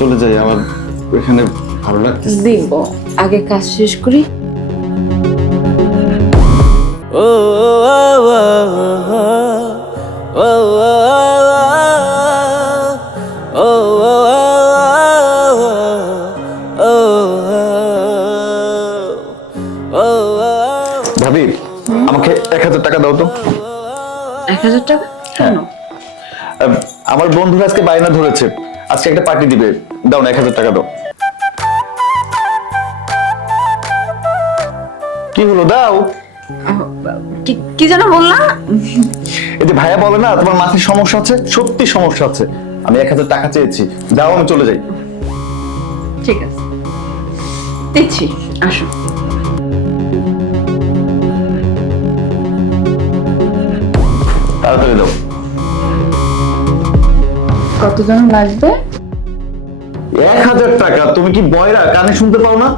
চলে যাই আমার এখানে ভালো লাগতেছে দিব আগে কাজ শেষ করি ও ভাবি আমাকে এক হাজার টাকা দাও তো এক হাজার টাকা কেন আমার বন্ধুরা আজকে বায়না ধরেছে আজকে একটা পার্টি দিবে। দাও না এক হাজার টাকা দাও। কি হলো? দাও। কি কি যেন বললাম? এই যে ভাইয়া বলে না তোমার মাথায় সমস্যা আছে? সত্যি সমস্যা আছে। আমি এক হাজার টাকা চেয়েছি। যাও আমি চলে যাই। ঠিক আছে। দিচ্ছি। আসো। তাড়াতাড়ি দাও। কত জন লাগবে এক হাজার টাকা তুমি কি বয়রা? কানে শুনতে পাও না?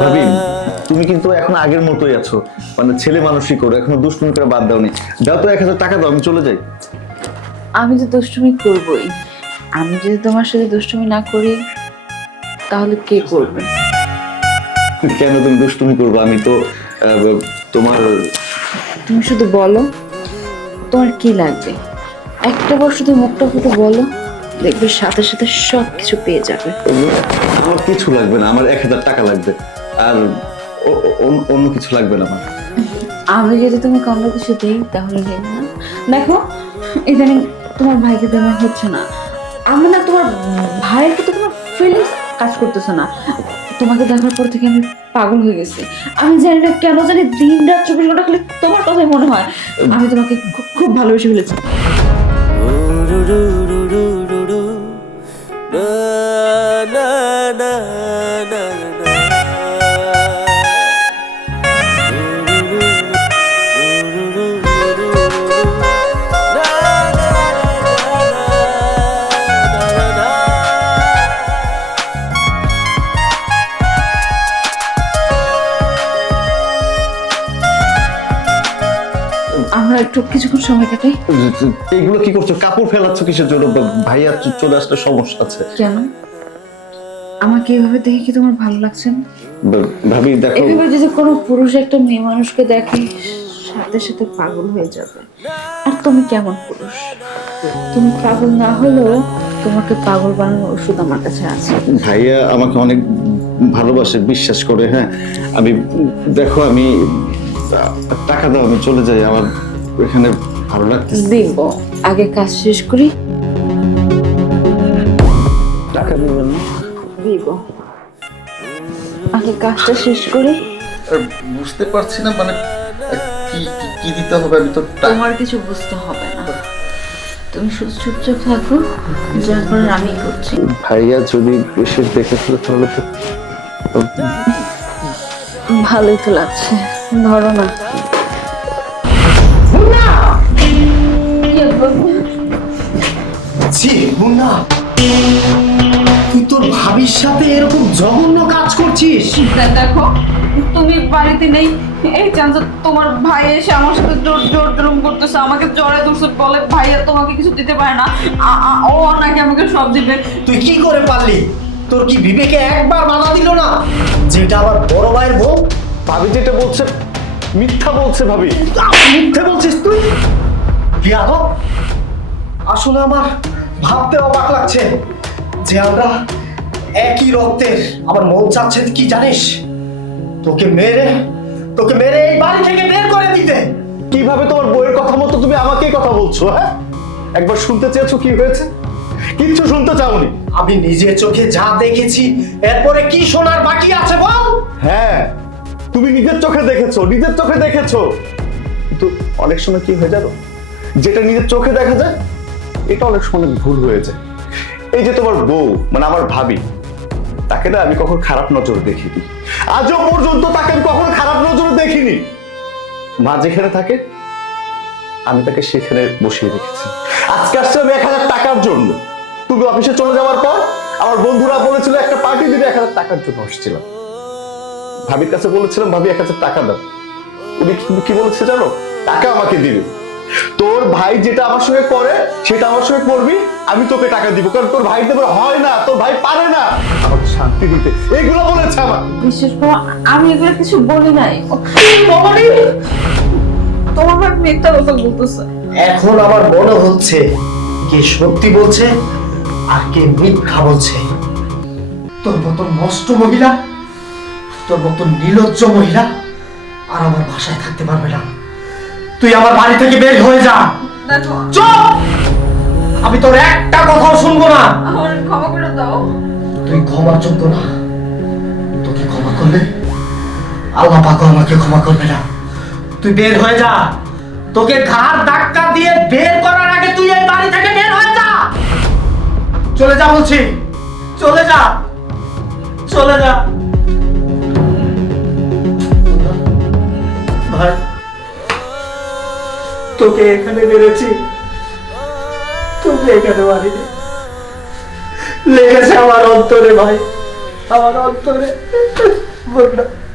ভাবি তুমি কিন্তু এখন আগের মতোই আছো। মানে ছেলে মানুষই করো এখনও দুষ্টুমি করে বাদ দাওনি দাও তো এক হাজার টাকা দাও আমি চলে যাই। আমি তো দুষ্টুমি করবই আমি যদি তোমার সাথে দুষ্টুমি না করি তাহলে কে করবে? কেন তুমি দুষ্টুমি করব? আমি তো আহ, তোমার তুমি শুধু বলো তোমার কি লাগবে? একটা বার শুধু মুখটা ফুটে বলো দেখবে সাথে সাথে সব কিছু পেয়ে যাবে। আমার কিছু লাগবে না আমার এক হাজার টাকা লাগবে। আর অন্য- কিছু লাগবে না আমার। আমি যদি তোমাকে অন্য কিছু দিই তাহলে নেবে না। দেখো ইদানিং তোমার ভাইকে দেওয়া হচ্ছে না। আমি না তোমার ভাইয়ের প্রতি তোমার ফিলিংস কাজ করতেছে না। তোমাকে দেখার পর থেকে আমি পাগল হয়ে গেছি। আমি জানি না কেন জানি দিন রাত চব্বিশ ঘণ্টা খালি তোমার কথাই মনে হয়। আমি তোমাকে খুব খুব ভালোবেসে ফেলেছি। do do do. আমরা একটু কিছুক্ষণ সময় কাটাই। এইগুলো কি করছ? কাপড় ফেলাচ্ছ কিসের জন্য? ভাইয়া চলে আসলে সমস্যা আছে। কেন? আমাকে এভাবে দেখে কি তোমার ভালো লাগছে না? ভাবি দেখো। এভাবে যদি কোনো পুরুষ একটা মেয়ে মানুষকে দেখে সাথে সাথে পাগল হয়ে যাবে। আর তুমি কেমন পুরুষ? তুমি পাগল না হলেও তোমাকে পাগল বানানোর ওষুধ আমার কাছে আছে। ভাইয়া আমাকে অনেক ভালোবাসে বিশ্বাস করে হ্যাঁ। আমি দেখো আমি টাকা দাও আমি চলে যাই। আমার এখানে ভালো লাগতেছে। দিব। আগে কাজ শেষ করি। টাকা দিবেন না? দিব। আগে কাজটা শেষ করি। বুঝতে পারছি না মানে কি কি- কি দিতে হবে? আমি তো তোমার কিছু বুঝতে হবে না। তুমি শুধু চুপচাপ থাকো। যা করার আমি করছি। ভাইয়া যদি এসে দেখে ফেলে তাহলে তো ভালোই তো লাগছে। ধরো না। ছি মুন্না। তুই তোর ভাবির সাথে এরকম জঘন্য কাজ করছিস? দেখো তুমি বাড়িতে নেই। এই চান্স তোমার ভাই এসে আমার সাথে জোর জোর জুলুম করতেছে আমাকে জ্বরে দুর্সুট বলে ভাইয়া তোমাকে কিছু দিতে পারে না। ও নাকি আমাকে সব দিবে। তুই কি করে পারলি? তোর কি বিবেকে একবার বাধা দিল না? যেটা আমার বড় ভাইয়ের বউ? ভাবি যেটা বলছে মিথ্যা বলছে ভাবি। মিথ্যে বলছিস তুই? বিয়াদব আসলে আমার ভাবতে অবাক লাগছে যে আমরা একই রক্তের আমার মন চাচ্ছে কি জানিস? তোকে মেরে তোকে মেরে এই বাড়ি থেকে বের করে দিতে। কীভাবে তোমার বইয়ের কথা মতো তুমি আমাকেই কথা বলছো হ্যাঁ? একবার শুনতে চেয়েছো কি হয়েছে? কিচ্ছু শুনতে চাওনি। আমি নিজের চোখে যা দেখেছি, এরপরে কি শোনার বাকি আছে বল? হ্যাঁ তুমি নিজের চোখে দেখেছ, নিজের চোখে দেখেছ। কিন্তু অনেক সময় কি হয়ে যাবে? যেটা নিজের চোখে দেখা যায় এটা অনেক সময় ভুল হয়েছে। এই যে তোমার বউ মানে আমার ভাবি, তাকে না আমি কখনো খারাপ নজরে দেখিনি। আজও পর্যন্ত তাকে আমি কখনো খারাপ নজরে দেখিনি। মা যেখানে থাকে, আমি তাকে সেখানে বসিয়ে রেখেছি। আজকে আসছে আমি এক হাজার টাকার জন্য। তুমি অফিসে চলে যাওয়ার পর আমার বন্ধুরা বলেছিল, একটা পার্টি দিবে এক হাজার টাকার জন্য আসছিলাম। ভাবির কাছে বলেছিলাম, ভাবি, এক হাজার টাকা দাও। উনি কি- কি বলেছে জানো? টাকা আমাকে দিবে। তোর ভাই যেটা আমার সঙ্গে করে সেটা আমার সঙ্গে করবি আমি তোকে টাকা দিব। কারণ তোর ভাই দেবে হয় না তোর ভাই পারে না। আমাকে শান্তি দিতে। এগুলো বলেছে আমার। বিশ্বাস করো আমি এগুলো কিছু বলি নাই। তোমার ভাই মিথ্যা কথা বলতেছে। এখন আমার মনে হচ্ছে কে সত্যি বলছে আর কে মিথ্যা বলছে। তোর মতন নষ্ট মহিলা তোর মতন নির্লজ্জ মহিলা আর আমার বাসায় থাকতে পারবে না। তুই আমার বাড়ি থেকে বের হয়ে যা। দেখো। চুপ! আমি তোর একটা কথাও শুনব না। আমার ক্ষমা করে দাও। তুই ক্ষমার যোগ্য না। তোকে ক্ষমা করলে আল্লাহ পাকও আমাকে ক্ষমা করবে না। তুই বের হয়ে যা। তোকে ঘাড় ধাক্কা দিয়ে বের করার আগে তুই এই বাড়ি থেকে বের হয়ে যা। চলে যা বলছি। চলে যা। চলে যা। ভাই। তোকে এখানে মেরেছি। তোকে এখানে মারিনি। লেগেছে আমার অন্তরে ভাই আমার অন্তরে। বল না